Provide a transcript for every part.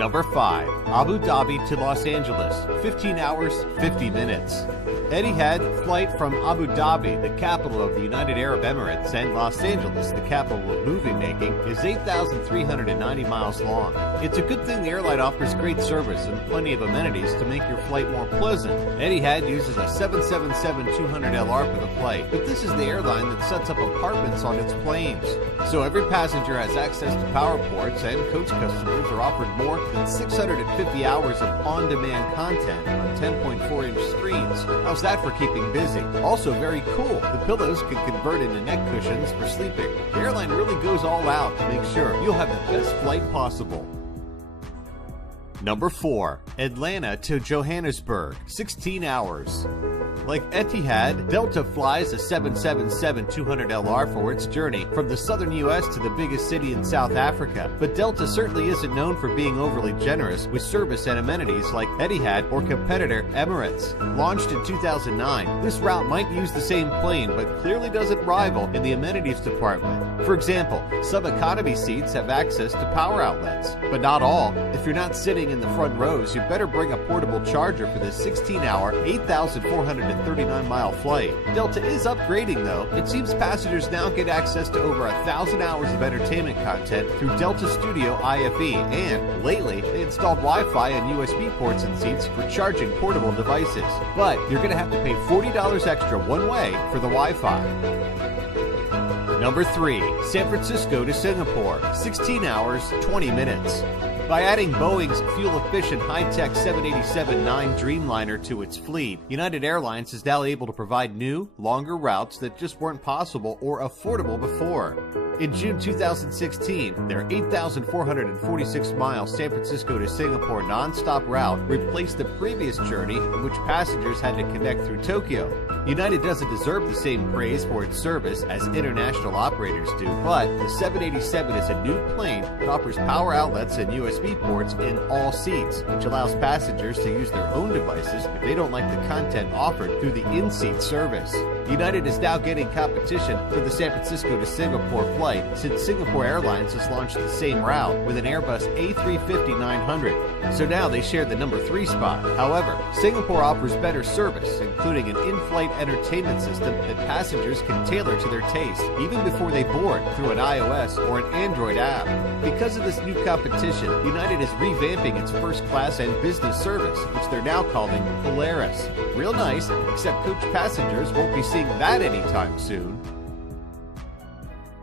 Number 5. Abu Dhabi to Los Angeles, 15 hours, 50 minutes. Etihad flight from Abu Dhabi, the capital of the United Arab Emirates, and Los Angeles, the capital of movie making, is 8,390 miles long. It's a good thing the airline offers great service and plenty of amenities to make your flight more pleasant. Etihad uses a 777-200LR for the flight, but this is the airline that sets up apartments on its planes. So every passenger has access to power ports, and coach customers are offered more than 650 hours of on-demand content on 10.4-inch screens. How's that for keeping busy? Also very cool, the pillows can convert into neck cushions for sleeping. The airline really goes all out to make sure you'll have the best flight possible. Number 4. Atlanta to Johannesburg, 16 hours. Like Etihad, Delta flies a 777-200LR for its journey from the southern U.S. to the biggest city in South Africa. But Delta certainly isn't known for being overly generous with service and amenities like Etihad or competitor Emirates. Launched in 2009, this route might use the same plane but clearly doesn't rival in the amenities department. For example, sub-economy seats have access to power outlets, but not all. If you're not sitting in the front rows, you better bring a portable charger for this 16-hour, 8,439-mile flight. Delta is upgrading though. It seems passengers now get access to over 1,000 hours of entertainment content through Delta Studio IFE, and lately they installed Wi-Fi and USB ports in seats for charging portable devices. But you're going to have to pay $40 extra one way for the Wi-Fi. Number 3. San Francisco to Singapore, 16 hours, 20 minutes. By adding Boeing's fuel-efficient high-tech 787-9 Dreamliner to its fleet, United Airlines is now able to provide new, longer routes that just weren't possible or affordable before. In June 2016, their 8,446-mile San Francisco to Singapore nonstop route replaced the previous journey in which passengers had to connect through Tokyo. United doesn't deserve the same praise for its service as international operators do, but the 787 is a new plane that offers power outlets and USB ports in all seats, which allows passengers to use their own devices if they don't like the content offered through the in-seat service. United is now getting competition for the San Francisco to Singapore flight since Singapore Airlines has launched the same route with an Airbus A350-900. So now they share the number 3 spot. However, Singapore offers better service, including an in-flight entertainment system that passengers can tailor to their taste even before they board through an iOS or an Android app. Because of this new competition, United is revamping its first class and business service, which they're now calling Polaris. Real nice, except coach passengers won't be seeing that anytime soon.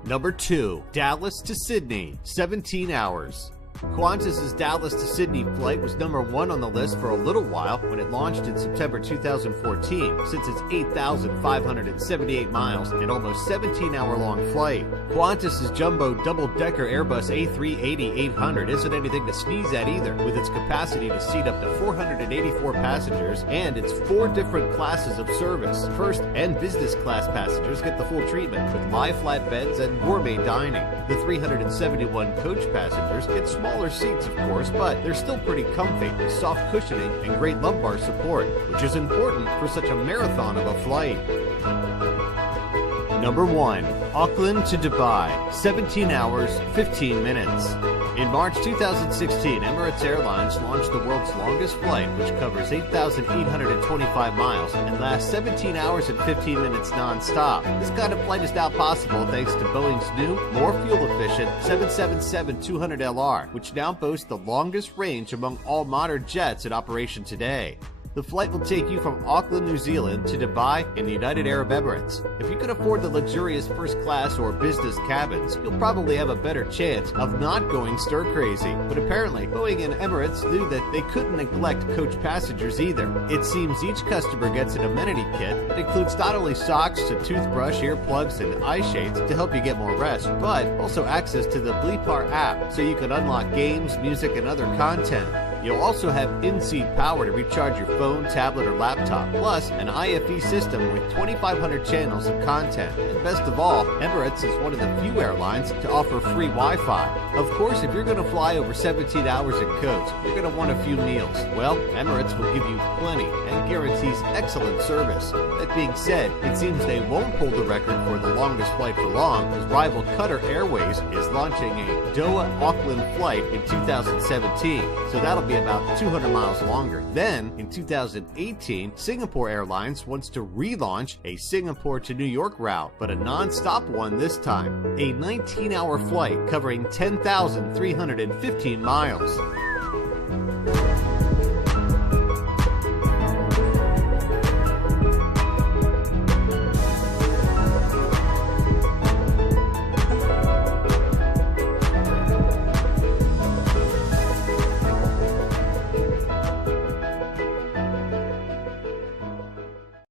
Number 2. Dallas to Sydney, 17 hours. Qantas's Dallas to Sydney flight was number 1 on the list for a little while when it launched in September 2014, since its 8,578 miles and almost 17-hour-long flight. Qantas's jumbo double-decker Airbus A380-800 isn't anything to sneeze at either, with its capacity to seat up to 484 passengers and its 4 different classes of service. First and business class passengers get the full treatment with lie flat beds and gourmet dining. The 371 coach passengers get smaller seats, of course, but they're still pretty comfy with soft cushioning and great lumbar support, which is important for such a marathon of a flight. Number 1. Auckland to Dubai, 17 hours, 15 minutes. In March 2016, Emirates Airlines launched the world's longest flight, which covers 8,825 miles and lasts 17 hours and 15 minutes non-stop. This kind of flight is now possible thanks to Boeing's new, more fuel-efficient 777-200LR, which now boasts the longest range among all modern jets in operation today. The flight will take you from Auckland, New Zealand to Dubai in the United Arab Emirates. If you can afford the luxurious first class or business cabins, you'll probably have a better chance of not going stir-crazy. But apparently, Boeing and Emirates knew that they couldn't neglect coach passengers either. It seems each customer gets an amenity kit that includes not only socks to toothbrush, earplugs, and eye shades to help you get more rest, but also access to the Bleepar app so you can unlock games, music, and other content. You'll also have in-seat power to recharge your phone, tablet, or laptop, plus an IFE system with 2,500 channels of content. And best of all, Emirates is one of the few airlines to offer free Wi-Fi. Of course, if you're going to fly over 17 hours in coach, you're going to want a few meals. Well, Emirates will give you plenty and guarantees excellent service. That being said, it seems they won't hold the record for the longest flight for long, as rival Qatar Airways is launching a Doha-Auckland flight in 2017, so that'll be about 200 miles longer. Then, in 2018, Singapore Airlines wants to relaunch a Singapore to New York route, but a non-stop one this time. A 19-hour flight covering 10,315 miles.